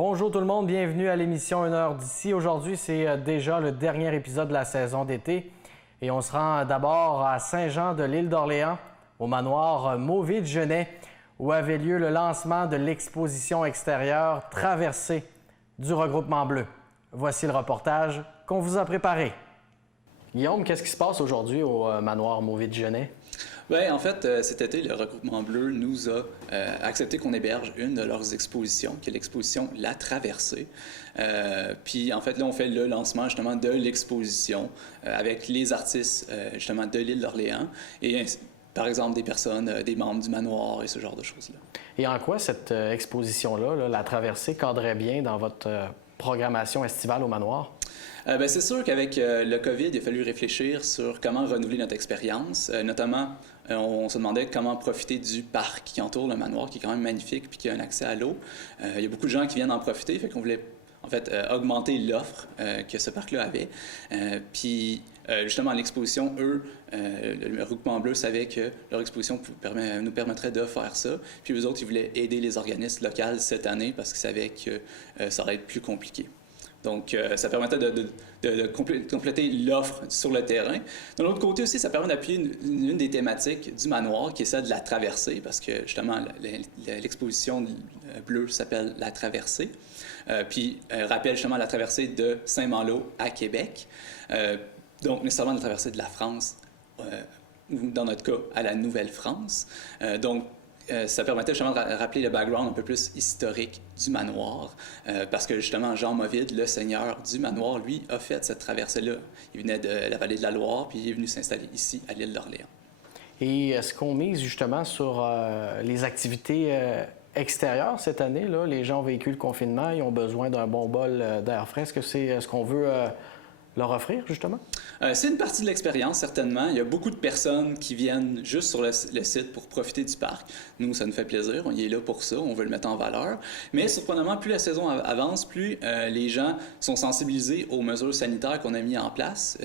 Bonjour tout le monde, bienvenue à l'émission 1 heure d'ici. Aujourd'hui, c'est déjà le dernier épisode de la saison d'été et on se rend d'abord à Saint-Jean de l'île d'Orléans, au manoir Mauvier-de-Genêt, où avait lieu le lancement de l'exposition extérieure Traversée du regroupement bleu. Voici le reportage qu'on vous a préparé. Guillaume, qu'est-ce qui se passe aujourd'hui au manoir Mauvier-de-Genêt? Bien, en fait, cet été, le regroupement bleu nous a accepté qu'on héberge une de leurs expositions, qui est l'exposition La Traversée. Puis, en fait, là, on fait le lancement, justement, de l'exposition avec les artistes, justement, de l'île d'Orléans et, par exemple, des personnes, des membres du manoir et ce genre de choses-là. Et en quoi cette exposition-là, La Traversée, cadrait bien dans votre programmation estivale au manoir? Bien, c'est sûr qu'avec le COVID, il a fallu réfléchir sur comment renouveler notre expérience. Notamment, on se demandait comment profiter du parc qui entoure le manoir, qui est quand même magnifique, puis qui a un accès à l'eau. Il y a beaucoup de gens qui viennent en profiter, fait qu'on voulait en fait augmenter l'offre que ce parc-là avait. Puis justement, l'exposition, eux, le regroupement bleu savait que leur exposition nous permettrait de faire ça. Puis eux autres, ils voulaient aider les organismes locaux cette année parce qu'ils savaient que ça allait être plus compliqué. Donc, ça permettait de compléter l'offre sur le terrain. De l'autre côté aussi, ça permet d'appuyer une des thématiques du manoir, qui est celle de la traversée, parce que justement, l'exposition bleue s'appelle La Traversée, puis rappelle justement la traversée de Saint-Malo à Québec. Donc, nécessairement la traversée de la France, ou dans notre cas, à la Nouvelle-France. Donc, ça permettait justement de rappeler le background un peu plus historique du manoir, parce que justement, Jean Movide, le seigneur du manoir, lui, a fait cette traversée-là. Il venait de la vallée de la Loire, puis il est venu s'installer ici, à l'île d'Orléans. Et est-ce qu'on mise justement sur les activités extérieures cette année? Là? Les gens ont vécu le confinement, ils ont besoin d'un bon bol d'air frais. Est-ce que c'est ce qu'on veut leur offrir, justement? C'est une partie de l'expérience, certainement. Il y a beaucoup de personnes qui viennent juste sur le site pour profiter du parc. Nous, ça nous fait plaisir. On y est là pour ça. On veut le mettre en valeur. Mais surprenamment, plus la saison avance, plus les gens sont sensibilisés aux mesures sanitaires qu'on a mises en place.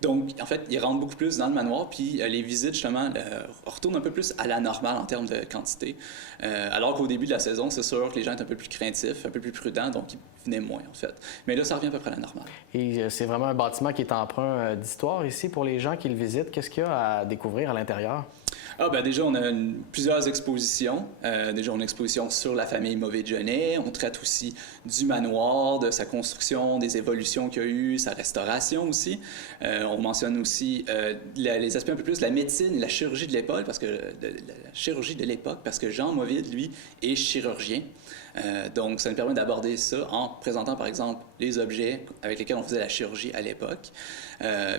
Donc, en fait, ils rentrent beaucoup plus dans le manoir, puis les visites, justement, retournent un peu plus à la normale en termes de quantité. Alors qu'au début de la saison, c'est sûr que les gens étaient un peu plus craintifs, un peu plus prudents, donc ils venaient moins, en fait. Mais là, ça revient à peu près à la normale. Et c'est vraiment un bâtiment qui est emprunt d'histoire ici pour les gens qui le visitent. Qu'est-ce qu'il y a à découvrir à l'intérieur? Déjà, on a plusieurs expositions. Déjà, on a une exposition sur la famille Mauvier-de-Genêt. On traite aussi du manoir, de sa construction, des évolutions qu'il y a eu, sa restauration aussi. On mentionne aussi les aspects un peu plus de la médecine et la chirurgie de l'époque, parce que Jean Movide, lui, est chirurgien. Donc, ça nous permet d'aborder ça en présentant, par exemple, les objets avec lesquels on faisait la chirurgie à l'époque.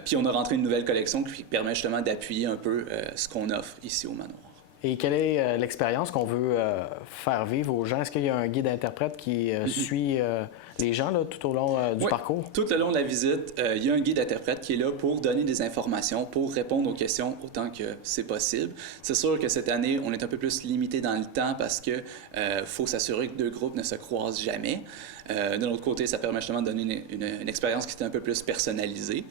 Puis, on a rentré une nouvelle collection qui permet justement d'appuyer un peu ce qu'on offre ici au manoir. Et quelle est l'expérience qu'on veut faire vivre aux gens? Est-ce qu'il y a un guide interprète qui suit les gens là, tout au long du parcours? Tout le long de la visite, il y a un guide interprète qui est là pour donner des informations, pour répondre aux questions autant que c'est possible. C'est sûr que cette année, on est un peu plus limité dans le temps parce que faut s'assurer que deux groupes ne se croisent jamais. De l'autre côté, ça permet justement de donner une expérience qui est un peu plus personnalisée.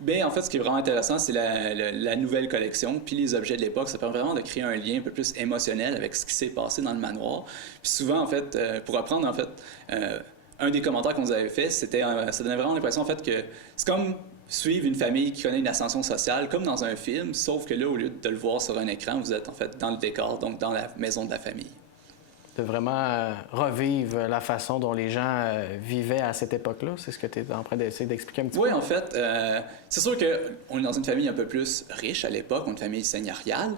Mais en fait, ce qui est vraiment intéressant, c'est la nouvelle collection, puis les objets de l'époque. Ça permet vraiment de créer un lien un peu plus émotionnel avec ce qui s'est passé dans le manoir. Puis souvent, en fait, pour reprendre, en fait, un des commentaires qu'on nous avait fait, ça donnait vraiment l'impression, en fait, que c'est comme suivre une famille qui connaît une ascension sociale, comme dans un film, sauf que là, au lieu de le voir sur un écran, vous êtes en fait dans le décor, donc dans la maison de la famille. De vraiment revivre la façon dont les gens vivaient à cette époque-là? C'est ce que tu es en train d'essayer d'expliquer un petit peu? Oui, en fait, c'est sûr qu'on est dans une famille un peu plus riche à l'époque, une famille seigneuriale,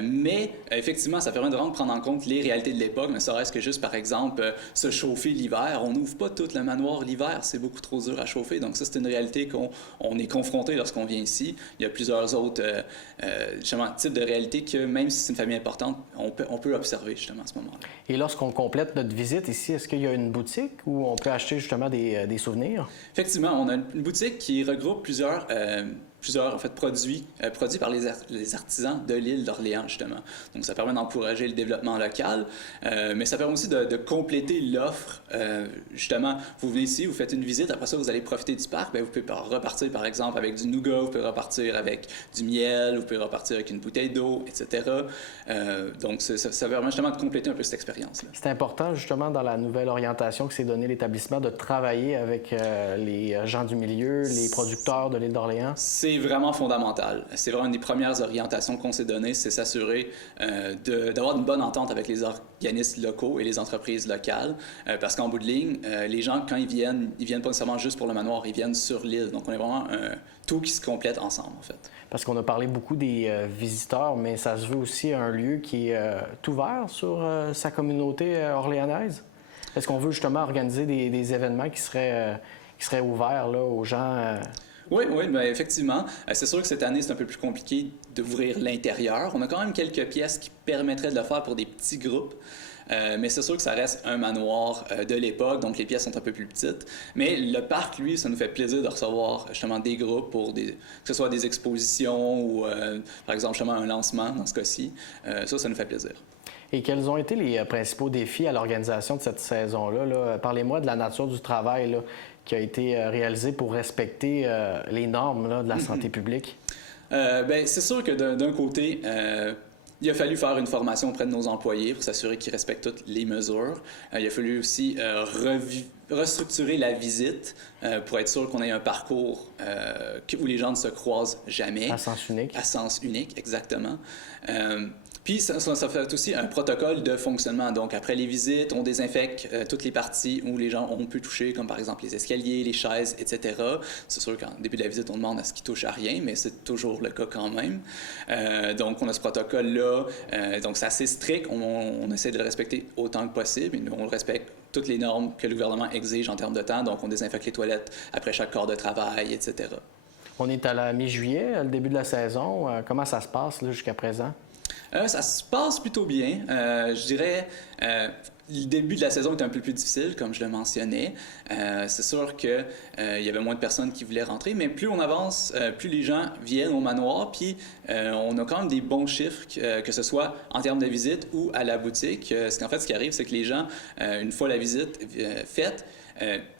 mais effectivement, ça permet de vraiment prendre en compte les réalités de l'époque, ne serait-ce que juste, par exemple, se chauffer l'hiver. On n'ouvre pas tout le manoir l'hiver, c'est beaucoup trop dur à chauffer, donc ça, c'est une réalité qu'on est confronté lorsqu'on vient ici. Il y a plusieurs autres justement, types de réalités que, même si c'est une famille importante, on peut observer justement à ce moment-là. Et lorsqu'on complète notre visite ici, est-ce qu'il y a une boutique où on peut acheter justement des souvenirs? Effectivement, on a une boutique qui regroupe plusieurs plusieurs en fait, produits par les artisans de l'île d'Orléans, justement. Donc, ça permet d'encourager le développement local, mais ça permet aussi de compléter l'offre. Justement, vous venez ici, vous faites une visite, après ça, vous allez profiter du parc. Bien, vous pouvez repartir, par exemple, avec du nougat, vous pouvez repartir avec du miel, vous pouvez repartir avec une bouteille d'eau, etc. Donc, ça permet justement de compléter un peu cette expérience-là. C'est important, justement, dans la nouvelle orientation que s'est donnée l'établissement, de travailler avec les gens du milieu, les producteurs de l'île d'Orléans. C'est vraiment fondamental. C'est vraiment une des premières orientations qu'on s'est données, c'est s'assurer d'avoir une bonne entente avec les organismes locaux et les entreprises locales, parce qu'en bout de ligne, les gens, quand ils viennent pas nécessairement juste pour le manoir, ils viennent sur l'île. Donc, on est vraiment tout qui se complète ensemble, en fait. Parce qu'on a parlé beaucoup des visiteurs, mais ça se veut aussi un lieu qui est ouvert sur sa communauté orléanaise. Est-ce qu'on veut justement organiser des événements qui seraient ouverts là, aux gens? Oui, bien, effectivement. C'est sûr que cette année, c'est un peu plus compliqué d'ouvrir l'intérieur. On a quand même quelques pièces qui permettraient de le faire pour des petits groupes. Mais c'est sûr que ça reste un manoir de l'époque, donc les pièces sont un peu plus petites. Mais le parc, lui, ça nous fait plaisir de recevoir justement des groupes pour que ce soit des expositions ou, par exemple, justement un lancement dans ce cas-ci. Ça nous fait plaisir. Et quels ont été les principaux défis à l'organisation de cette saison-là? Là? Parlez-moi de la nature du travail là, qui a été réalisé pour respecter les normes là, de la santé publique. Bien, c'est sûr que d'un côté, il a fallu faire une formation auprès de nos employés pour s'assurer qu'ils respectent toutes les mesures. Il a fallu aussi restructurer la visite pour être sûr qu'on ait un parcours où les gens ne se croisent jamais. À sens unique. À sens unique, exactement. Puis ça fait aussi un protocole de fonctionnement. Donc, après les visites, on désinfecte toutes les parties où les gens ont pu toucher, comme par exemple les escaliers, les chaises, etc. C'est sûr qu'en début de la visite, on demande à ce qu'ils touchent à rien, mais c'est toujours le cas quand même. Donc, on a ce protocole-là. Donc, c'est assez strict. On essaie de le respecter autant que possible. Et on respecte toutes les normes que le gouvernement exige en termes de temps. Donc, on désinfecte les toilettes après chaque corps de travail, etc. On est à la mi-juillet, le début de la saison. Comment ça se passe là, jusqu'à présent? Ça se passe plutôt bien. Je dirais, le début de la saison est un peu plus difficile, comme je le mentionnais. C'est sûr qu'il y avait moins de personnes qui voulaient rentrer, mais plus on avance, plus les gens viennent au manoir, puis on a quand même des bons chiffres, que ce soit en termes de visite ou à la boutique. Ce qui arrive, c'est que les gens, une fois la visite faite,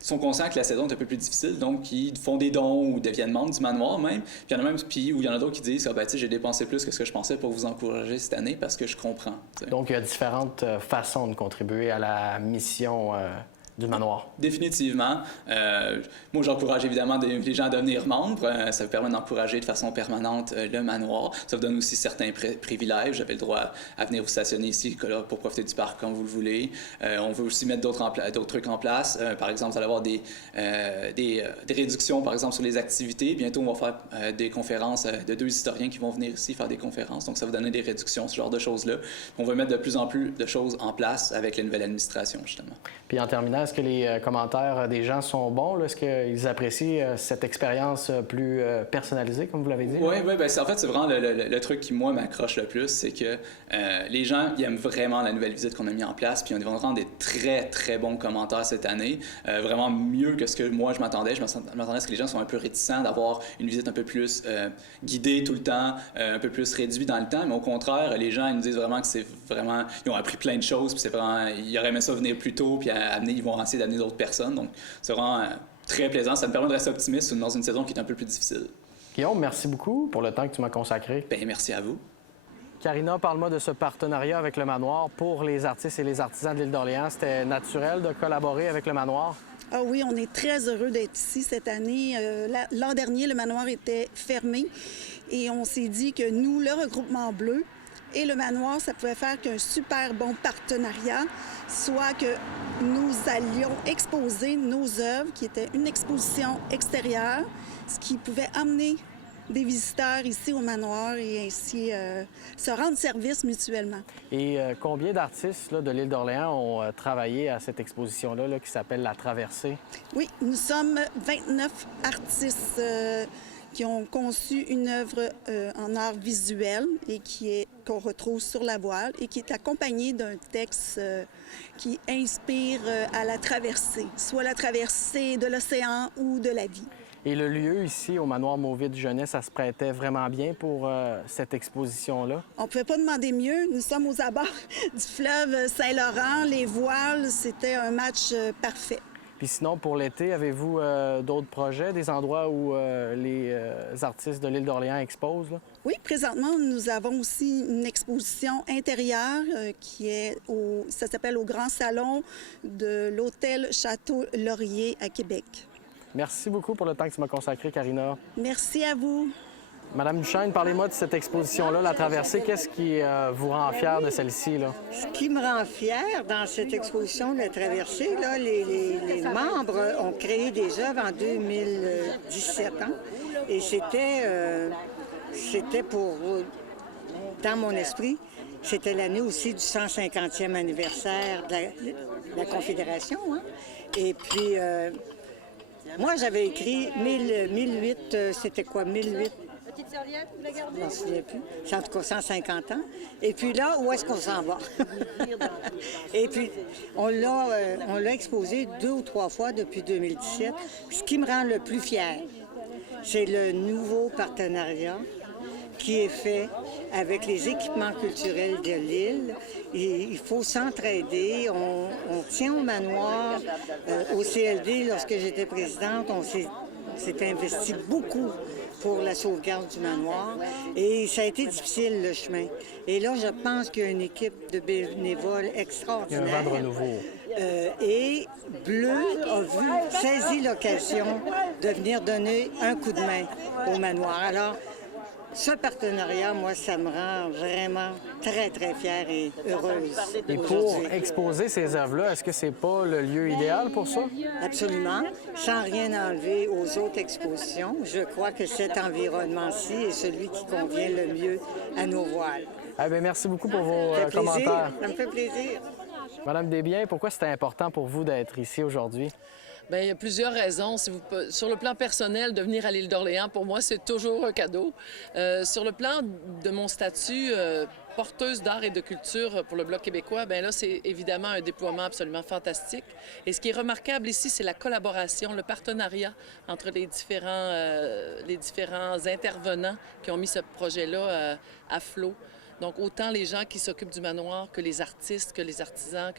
sont conscients que la saison est un peu plus difficile, donc ils font des dons ou deviennent membres du manoir même. Puis il y en a même où il y en a d'autres qui disent j'ai dépensé plus que ce que je pensais pour vous encourager cette année parce que je comprends. T'sais. Donc il y a différentes façons de contribuer à la mission du manoir. Définitivement. Moi, j'encourage évidemment les gens à devenir membres. Ça vous permet d'encourager de façon permanente le manoir. Ça vous donne aussi certains privilèges. Vous avez le droit à venir vous stationner ici pour profiter du parc quand vous le voulez. On veut aussi mettre d'autres trucs en place. Par exemple, vous allez avoir des réductions, par exemple, sur les activités. Bientôt, on va faire des conférences de 2 historiens qui vont venir ici faire des conférences. Donc, ça va donner des réductions, ce genre de choses-là. On va mettre de plus en plus de choses en place avec la nouvelle administration, justement. Puis en terminant, est-ce que les commentaires des gens sont bons? Là? Est-ce qu'ils apprécient cette expérience plus personnalisée, comme vous l'avez dit? Oui, en fait, c'est vraiment le truc qui, moi, m'accroche le plus, c'est que les gens, ils aiment vraiment la nouvelle visite qu'on a mis en place, puis on va rendre des très, très bons commentaires cette année, vraiment mieux que ce que moi, je m'attendais. Je m'attendais à ce que les gens soient un peu réticents d'avoir une visite un peu plus guidée tout le temps, un peu plus réduite dans le temps, mais au contraire, les gens, ils nous disent vraiment que c'est vraiment... Ils ont appris plein de choses, puis c'est vraiment... Ils auraient aimé ça venir plus tôt, puis ils vont essayer d'amener d'autres personnes. Donc, c'est vraiment très plaisant. Ça me permet de rester optimiste dans une saison qui est un peu plus difficile. Guillaume, merci beaucoup pour le temps que tu m'as consacré. Bien, merci à vous. Karina, parle-moi de ce partenariat avec le Manoir pour les artistes et les artisans de l'île d'Orléans. C'était naturel de collaborer avec le Manoir? Ah oui, on est très heureux d'être ici cette année. L'an dernier, le Manoir était fermé et on s'est dit que nous, le Regroupement Bleu et le Manoir, ça pouvait faire qu'un super bon partenariat, soit que nous allions exposer nos œuvres, qui était une exposition extérieure, ce qui pouvait amener des visiteurs ici au Manoir et ainsi se rendre service mutuellement. Et combien d'artistes de l'île d'Orléans ont travaillé à cette exposition-là qui s'appelle La Traversée? Oui, nous sommes 29 artistes qui ont conçu une œuvre en art visuel et qu'on retrouve sur la voile et qui est accompagnée d'un texte qui inspire à la traversée, soit la traversée de l'océan ou de la vie. Et le lieu ici, au manoir Mauvid-Genet, ça se prêtait vraiment bien pour cette exposition-là? On ne pouvait pas demander mieux. Nous sommes aux abords du fleuve Saint-Laurent. Les voiles, c'était un match parfait. Puis sinon, pour l'été, avez-vous d'autres projets, des endroits où les artistes de l'île d'Orléans exposent? Là? Oui, présentement, nous avons aussi une exposition intérieure ça s'appelle au Grand Salon de l'Hôtel Château-Laurier à Québec. Merci beaucoup pour le temps que tu m'as consacré, Karina. Merci à vous. Madame Duchesne, parlez-moi de cette exposition-là, La Traversée. Qu'est-ce qui vous rend fière de celle-ci? Là? Ce qui me rend fière dans cette exposition de La Traversée, là, les membres ont créé des œuvres en 2017. Hein? Et c'était pour, dans mon esprit, c'était l'année aussi du 150e anniversaire de la Confédération. Hein? Et puis, moi, j'avais écrit 1008, c'était quoi, 1008? Petite serviette, vous la gardez? Je m'en souviens plus. C'est en tout cas 150 ans. Et puis là, où est-ce qu'on s'en va? Et puis, on l'a exposé 2 ou 3 fois depuis 2017. Ce qui me rend le plus fier, c'est le nouveau partenariat qui est fait avec les équipements culturels de l'île. Il faut s'entraider. On tient au manoir. Au CLD, lorsque j'étais présidente, on s'est investi beaucoup pour la sauvegarde du manoir. Et ça a été difficile, le chemin. Et là, je pense qu'il y a une équipe de bénévoles extraordinaire. Il y a un vent de renouveau. Et Bleu a saisi l'occasion de venir donner un coup de main au manoir. Alors, ce partenariat, moi, ça me rend vraiment très, très fière et heureuse. Et pour exposer ces œuvres-là, est-ce que c'est pas le lieu idéal pour ça? Absolument. Sans rien enlever aux autres expositions, je crois que cet environnement-ci est celui qui convient le mieux à nos voiles. Eh bien, merci beaucoup pour vos Ça me fait plaisir. commentaires. Ça me fait plaisir. Madame Desbiens, pourquoi c'était important pour vous d'être ici aujourd'hui? Bien, il y a plusieurs raisons. Sur le plan personnel, de venir à l'île d'Orléans, pour moi, c'est toujours un cadeau. Sur le plan de mon statut porteuse d'art et de culture pour le Bloc québécois, bien là, c'est évidemment un déploiement absolument fantastique. Et ce qui est remarquable ici, c'est la collaboration, le partenariat entre les différents intervenants qui ont mis ce projet-là à flot. Donc, autant les gens qui s'occupent du manoir que les artistes, que les artisans.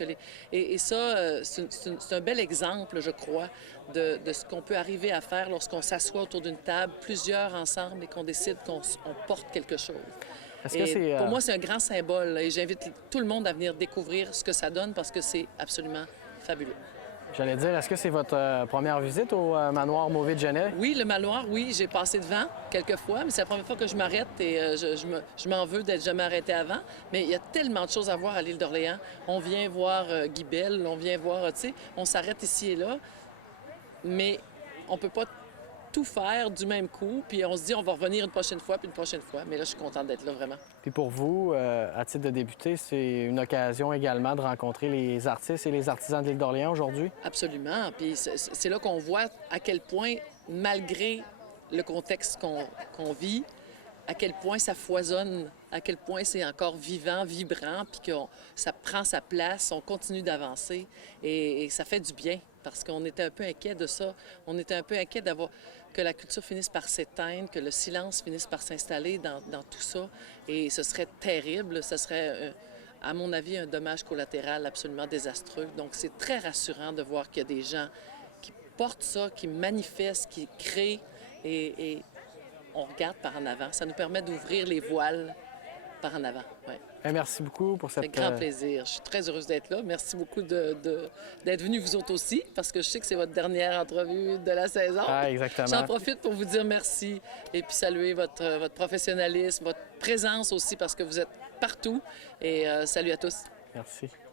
Et ça, c'est un bel exemple, je crois, de ce qu'on peut arriver à faire lorsqu'on s'assoit autour d'une table, plusieurs ensemble, et qu'on décide qu'on porte quelque chose. Pour moi, c'est un grand symbole. Et j'invite tout le monde à venir découvrir ce que ça donne parce que c'est absolument fabuleux. J'allais dire, est-ce que c'est votre première visite au manoir Mauvid-Genet? Oui, le manoir, oui. J'ai passé devant quelques fois, mais c'est la première fois que je m'arrête et je m'en veux d'être jamais arrêtée avant. Mais il y a tellement de choses à voir à l'île d'Orléans. On vient voir Guy Bell, on vient voir, tu sais, on s'arrête ici et là, mais on peut pas tout faire du même coup, puis on se dit on va revenir une prochaine fois, puis une prochaine fois. Mais là, je suis contente d'être là, vraiment. Puis pour vous, à titre de député, c'est une occasion également de rencontrer les artistes et les artisans de l'île d'Orléans aujourd'hui? Absolument. Puis c'est là qu'on voit à quel point, malgré le contexte qu'on vit, à quel point ça foisonne, à quel point c'est encore vivant, vibrant, puis que ça prend sa place, on continue d'avancer et ça fait du bien parce qu'on était un peu inquiet de ça. On était un peu inquiet que la culture finisse par s'éteindre, que le silence finisse par s'installer dans tout ça. Et ce serait terrible, ce serait, à mon avis, un dommage collatéral absolument désastreux. Donc c'est très rassurant de voir qu'il y a des gens qui portent ça, qui manifestent, qui créent et on regarde par en avant. Ça nous permet d'ouvrir les voiles par en avant. Ouais. Merci beaucoup pour cette... C'est un grand plaisir. Je suis très heureuse d'être là. Merci beaucoup d'être venus vous autres aussi, parce que je sais que c'est votre dernière entrevue de la saison. Ah, exactement. J'en profite pour vous dire merci et puis saluer votre professionnalisme, votre présence aussi, parce que vous êtes partout. Et salut à tous. Merci.